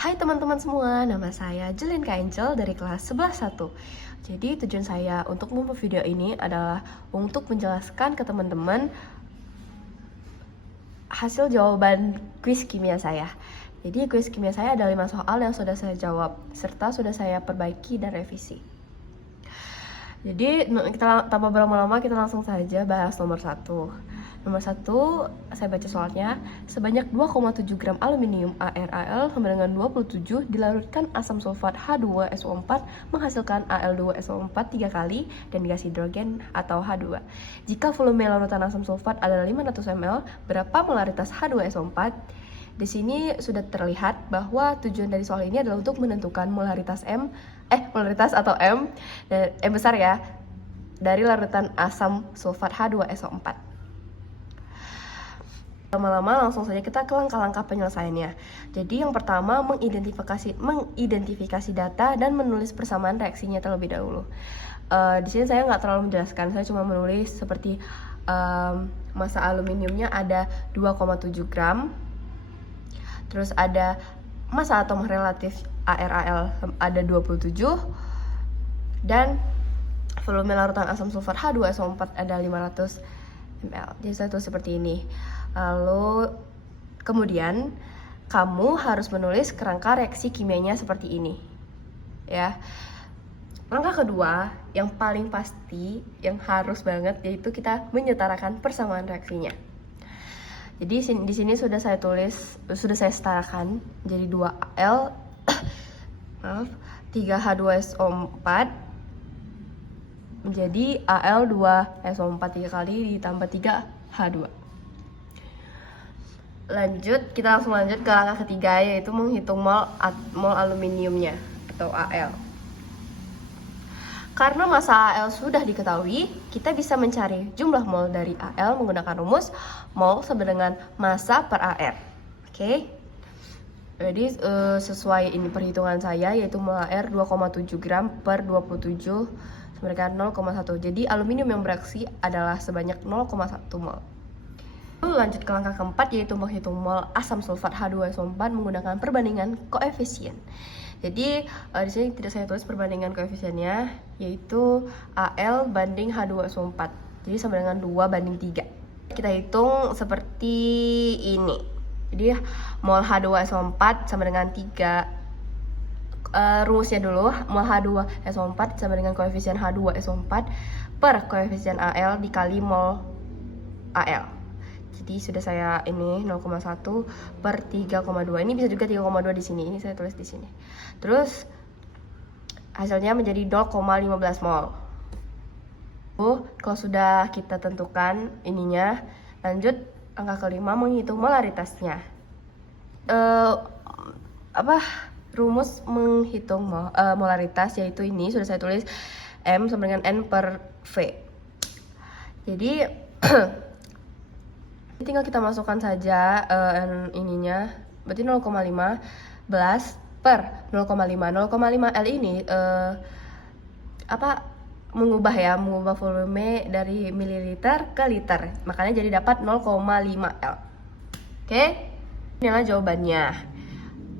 Hai teman-teman semua, nama saya Jelinka Angel dari kelas 11-1. Jadi tujuan saya untuk membuat video ini adalah untuk menjelaskan ke teman-teman hasil jawaban kuis kimia saya. Jadi kuis kimia saya ada 5 soal yang sudah saya jawab, serta sudah saya perbaiki dan revisi. Jadi kita tanpa berlama-lama kita langsung saja bahas nomor 1. Nomor 1, saya baca soalnya. Sebanyak 2,7 gram aluminium ArAl sama dengan 27 dilarutkan asam sulfat H2SO4 menghasilkan Al2SO4 3 kali dan gas hidrogen atau H2. Jika volume larutan asam sulfat adalah 500 ml, berapa molaritas H2SO4? Di sini sudah terlihat bahwa tujuan dari soal ini adalah untuk menentukan molaritas molaritas atau M besar ya dari larutan asam sulfat H2SO4. Lama-lama langsung saja kita ke langkah-langkah penyelesaiannya. Jadi yang pertama mengidentifikasi data dan menulis persamaan reaksinya terlebih dahulu. Di sini saya nggak terlalu menjelaskan, saya cuma menulis seperti massa aluminiumnya ada 2,7 gram. Terus ada massa atom relatif ArAl ada 27 dan volume larutan asam sulfat H2SO4 ada 500 ml. Jadi saya tulis seperti ini. Lalu kemudian kamu harus menulis kerangka reaksi kimianya seperti ini. Ya. Langkah kedua yang paling pasti yang harus banget yaitu kita menyetarakan persamaan reaksinya. Jadi di sini sudah saya setarakan jadi 2Al 3H2SO4 menjadi Al2SO4 3 kali ditambah 3H2. Kita langsung lanjut ke langkah ketiga yaitu menghitung mol aluminiumnya atau Al. Karena massa Al sudah diketahui, kita bisa mencari jumlah mol dari Al menggunakan rumus mol sama dengan massa per Ar. Oke. Jadi sesuai ini perhitungan saya yaitu mol Ar 2,7 gram per 27 sama dengan 0,1. Jadi aluminium yang bereaksi adalah sebanyak 0,1 mol. Lalu lanjut ke langkah keempat yaitu menghitung mol asam sulfat H2SO4 menggunakan perbandingan koefisien. Jadi di sini tidak saya tulis perbandingan koefisiennya yaitu Al banding H2SO4. Jadi sama dengan 2:3. Kita hitung seperti ini. Jadi mol H2SO4 sama dengan 3. Rumusnya dulu, mol H2SO4 sama dengan koefisien H2SO4 per koefisien Al dikali mol Al. Jadi sudah saya ini 0,1 per 3,2. Ini bisa juga 3,2 di sini. Ini saya tulis di sini. Terus hasilnya menjadi 0,15 mol. Kalau sudah kita tentukan ininya, lanjut angka kelima menghitung molaritasnya. Rumus menghitung molaritas yaitu ini sudah saya tulis M sama dengan N per V. Jadi tinggal kita masukkan saja ininya, berarti 0,15 per 0,5. 0,5 L ini mengubah volume dari mililiter ke liter. Makanya jadi dapat 0,5 L. Oke? Inilah jawabannya.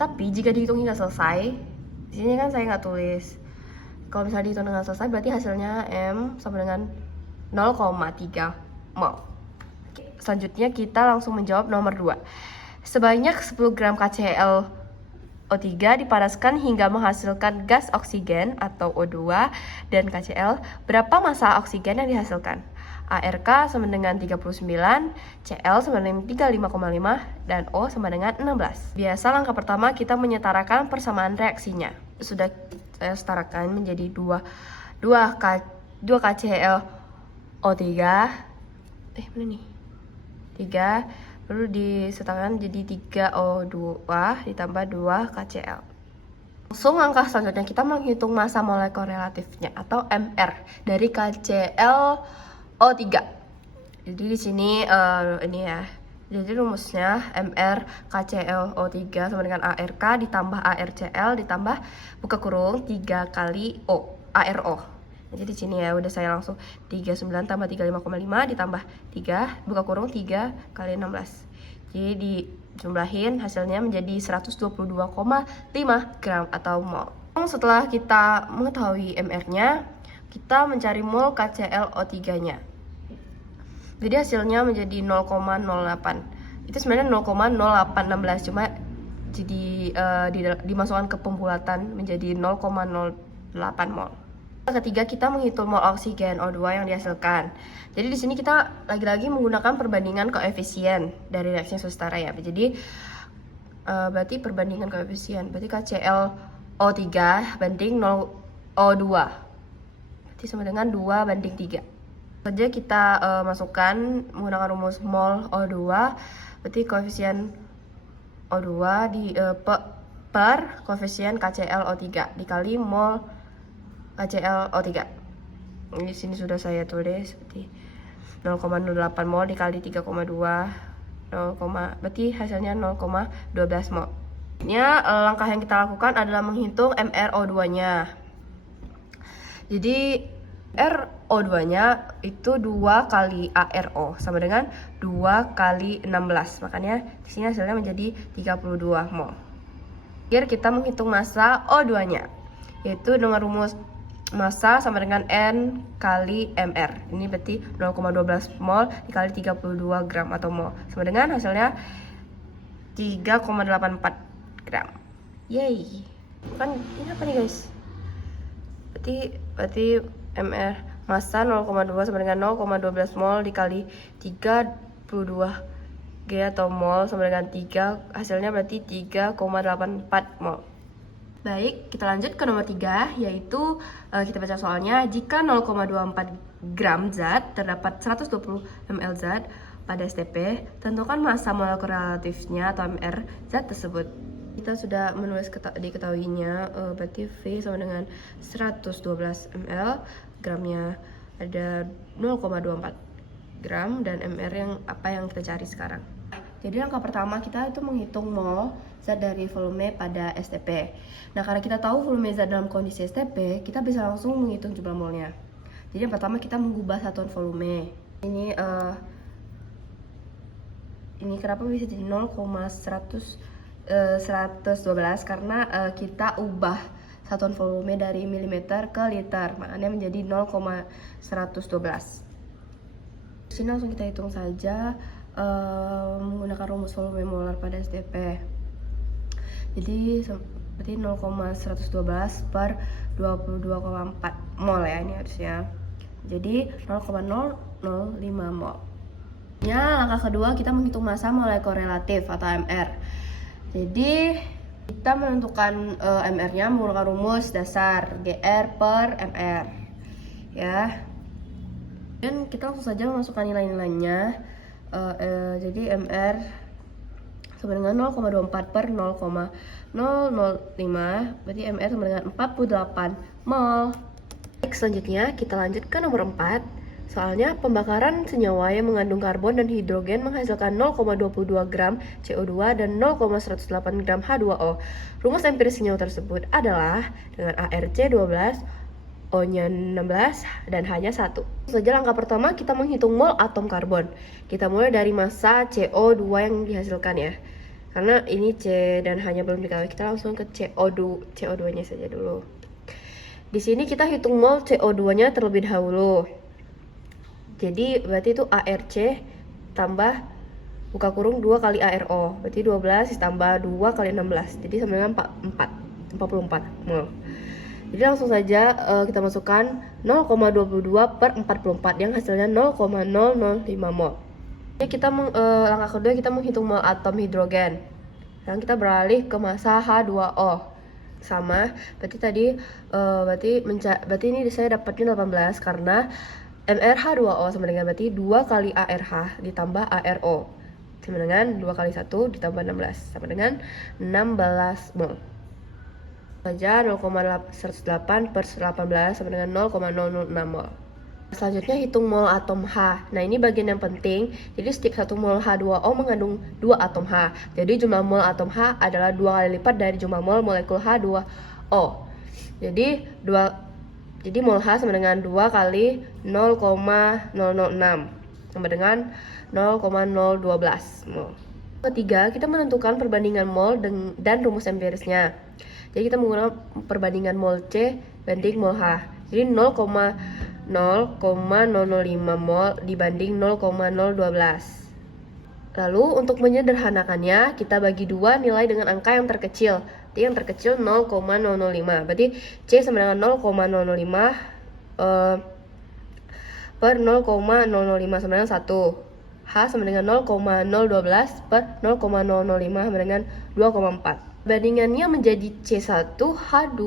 Tapi jika dihitung hingga selesai, di sini kan saya nggak tulis. Kalau misalnya dihitung dengan selesai berarti hasilnya M sama dengan 0,3 mol. Selanjutnya kita langsung menjawab nomor 2. Sebanyak 10 gram KClO3 dipanaskan hingga menghasilkan gas oksigen atau O2 dan KCl. Berapa massa oksigen yang dihasilkan? ARK sama dengan 39, Cl sama dengan 35,5, dan O sama dengan 16. Biasa langkah pertama kita menyetarakan persamaan reaksinya. Sudah saya setarakan menjadi 2 KClO3. Mana nih? 3 perlu disetarakan jadi 3O2 ditambah 2 KCl. Langsung langkah selanjutnya kita menghitung massa molekul relatifnya atau MR dari KClO3. Jadi di sini ini ya. Jadi rumusnya MR KClO3 sama dengan ARK ditambah ARCl ditambah buka kurung 3 kali O ARO. Jadi di sini ya udah saya langsung 39 tambah 35,5 ditambah 3 buka kurung 3 kali 16. Jadi Jumlahin hasilnya menjadi 122,5 gram atau mol. Setelah kita mengetahui MR-nya, kita mencari mol KClO3-nya. Jadi hasilnya menjadi 0,08. Itu sebenarnya 0,0816, cuma jadi dimasukkan ke pembulatan menjadi 0,08 mol. Ketiga, kita menghitung mol oksigen O2 yang dihasilkan. Jadi di sini kita lagi-lagi menggunakan perbandingan koefisien dari reaksi yang setara ya. Jadi berarti perbandingan koefisien, berarti KClO3 banding 0 O2. Berarti sama dengan 2 banding 3. Saja kita masukkan menggunakan rumus mol O2, berarti koefisien O2 per koefisien KClO3 dikali mol KClO3. Di sini sudah saya tulis seperti 0,08 mol dikali 3,2, berarti hasilnya 0,12 mol. Langkah yang kita lakukan adalah menghitung MrO2-nya. Jadi RO2-nya itu 2 kali ARO sama dengan 2 kali 16. Makanya di sini hasilnya menjadi 32 mol. Akhir kita menghitung massa O2-nya, yaitu dengan rumus massa sama dengan N kali MR. Ini berarti 0,12 mol dikali 32 gram atau mol. Sama dengan hasilnya 3,84 gram. Yeay. Kan ini apa nih guys? Berarti MR massa 0,2 sama dengan 0,12 mol dikali 32 G atau mol sama dengan 3, hasilnya berarti 3,84 mol. Baik, kita lanjut ke nomor 3, yaitu kita baca soalnya. Jika 0,24 gram zat terdapat 120 ml zat pada STP, tentukan massa molekul relatifnya atau MR zat tersebut. Kita sudah menulis diketahuinya, berarti V sama dengan 112 ml, gramnya ada 0,24 gram, dan MR yang kita cari sekarang. Jadi langkah pertama kita itu menghitung mol zat dari volume pada STP. Nah, karena kita tahu volume zat dalam kondisi STP, kita bisa langsung menghitung jumlah molnya. Jadi yang pertama kita mengubah satuan volume. Ini kenapa bisa jadi 0,112 karena kita ubah satuan volume dari milimeter ke liter, makanya menjadi 0,112. Di sini langsung kita hitung saja menggunakan rumus volume molar pada STP. Jadi berarti 0,112 per 22,4 mol ya ini harusnya. Jadi 0,005 mol. Langkah kedua kita menghitung massa molekul relatif atau MR. Jadi kita menentukan MR-nya menggunakan rumus dasar GR per MR ya. Dan kita langsung saja memasukkan nilai-nilainya. Jadi MR sama dengan 0,24 per 0,005, berarti MR sama dengan 48 mol. Baik, selanjutnya kita lanjut ke nomor 4. Soalnya pembakaran senyawa yang mengandung karbon dan hidrogen menghasilkan 0,22 gram CO2 dan 0,108 gram H2O. Rumus empiris senyawa tersebut adalah dengan ARC 12, O-nya 16, dan H-nya 1. Saja langkah pertama kita menghitung mol atom karbon. Kita mulai dari massa CO2 yang dihasilkan ya. Karena ini C dan H-nya belum diketahui, kita langsung ke CO2-nya saja dulu. Di sini kita hitung mol CO2-nya terlebih dahulu. Jadi berarti itu ARC tambah buka kurung 2 kali ARO. Berarti 12 tambah 2 kali 16. Jadi sama dengan 44 mol. Jadi langsung saja kita masukkan 0,22 per 44 yang hasilnya 0,005 mol. Jadi kita langkah kedua kita menghitung mol atom hidrogen. Sekarang kita beralih ke massa H2O. Sama, berarti tadi berarti ini saya dapatnya 18 karena MrH2O sama dengan berarti 2 kali ARH ditambah ARO. Sama dengan 2 kali 1 ditambah 16 sama dengan 16 mol. Saja 0,108 per 18 sama dengan 0,006 mol. Selanjutnya hitung mol atom H. Nah, ini bagian yang penting. Jadi setiap 1 mol H2O mengandung 2 atom H. Jadi jumlah mol atom H adalah 2 kali lipat dari jumlah mol molekul H2O. Jadi mol H sama dengan 2 kali 0,006 sama dengan 0,012 mol. Ketiga, kita menentukan perbandingan mol dan rumus empirisnya. Jadi kita menggunakan perbandingan mol C banding mol H. Jadi 0,005 mol dibanding 0,012. Lalu untuk menyederhanakannya, kita bagi dua nilai dengan angka yang terkecil. Jadi yang terkecil 0,005. Berarti C sama dengan 0,005 per 0,005 sama dengan 1. H sama dengan 0,012 per 0,005 sama dengan 2,4. Bandingannya menjadi C1 H2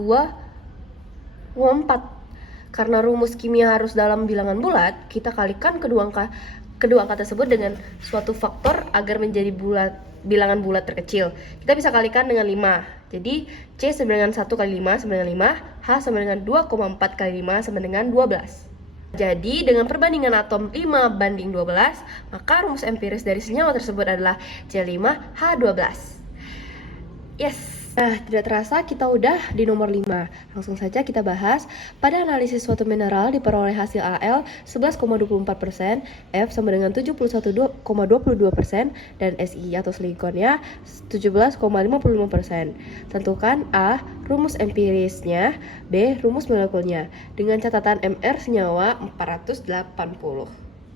4. Karena rumus kimia harus dalam bilangan bulat, kita kalikan kedua angka tersebut dengan suatu faktor agar menjadi bilangan bulat terkecil. Kita bisa kalikan dengan 5. Jadi C sama dengan 1 kali 5 sama dengan 5, H sama dengan 2,4 kali 5 sama dengan 12. Jadi, dengan perbandingan atom 5 banding 12, maka rumus empiris dari senyawa tersebut adalah C5H12. Yes! Nah, tidak terasa kita udah di nomor 5. Langsung saja kita bahas. Pada analisis suatu mineral diperoleh hasil Al 11,24%, F sama dengan 71,22%, dan Si atau silikonnya 17,55%. Tentukan A, rumus empirisnya, B, rumus molekulnya. Dengan catatan MR senyawa 480.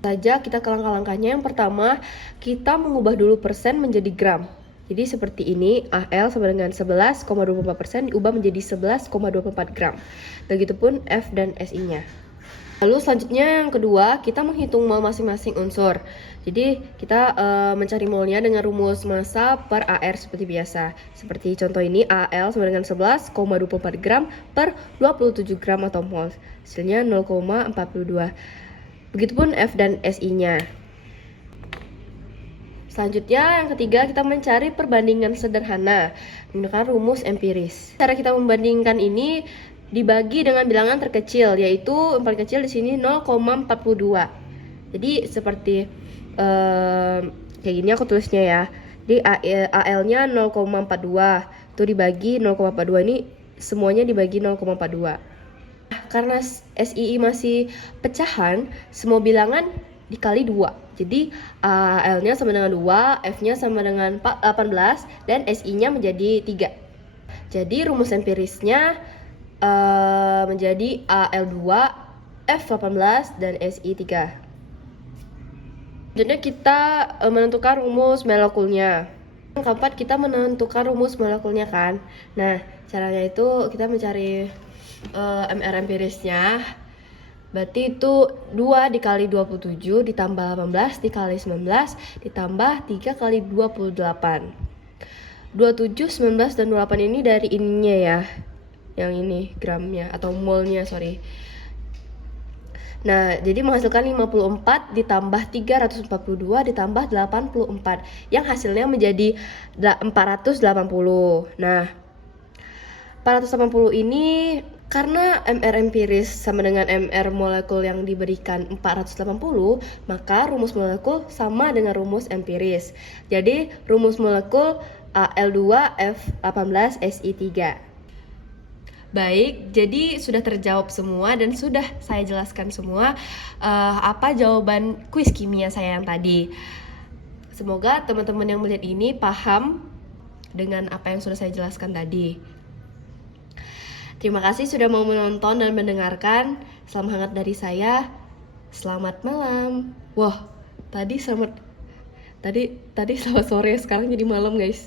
Saja kita ke langkah-langkahnya. Yang pertama, kita mengubah dulu persen menjadi gram. Jadi seperti ini, Al sama dengan 11,24% diubah menjadi 11,24 gram. Begitupun F dan Si-nya. Lalu selanjutnya yang kedua, kita menghitung mol masing-masing unsur. Jadi kita mencari molnya dengan rumus massa per AR seperti biasa. Seperti contoh ini, Al sama dengan 11,24 gram per 27 gram atau mol. Hasilnya 0,42. Begitupun F dan Si-nya. Selanjutnya yang ketiga, kita mencari perbandingan sederhana menggunakan rumus empiris. Cara kita membandingkan ini dibagi dengan bilangan terkecil, yaitu yang paling kecil di sini 0,42. Jadi seperti kayak gini aku tulisnya ya. Di AL-nya 0,42. Itu dibagi 0,42, ini semuanya dibagi 0,42. Karena SII masih pecahan, semua bilangan dikali 2. Jadi L-nya sama dengan 2, F-nya sama dengan 18, dan Si-nya menjadi 3. Jadi rumus empirisnya menjadi Al2, F18, dan Si3. Selanjutnya kita menentukan rumus molekulnya. Yang keempat, kita menentukan rumus molekulnya kan. Nah, caranya itu kita mencari MR empirisnya. Berarti itu 2 dikali 27 ditambah 18 dikali 19 ditambah 3 kali 28. 27, 19, dan 28 ini dari ininya ya. Yang ini gramnya atau molnya, sorry. Nah, jadi menghasilkan 54 ditambah 342 ditambah 84. Yang hasilnya menjadi 480. Nah, 480 ini karena MR empiris sama dengan MR molekul yang diberikan 480, maka rumus molekul sama dengan rumus empiris. Jadi rumus molekul Al2F18Si3. Baik, jadi sudah terjawab semua dan sudah saya jelaskan semua apa jawaban kuis kimia saya yang tadi. Semoga teman-teman yang melihat ini paham dengan apa yang sudah saya jelaskan tadi. Terima kasih sudah mau menonton dan mendengarkan. Salam hangat dari saya. Selamat malam. Wah, tadi selamat sore, sekarang jadi malam, guys.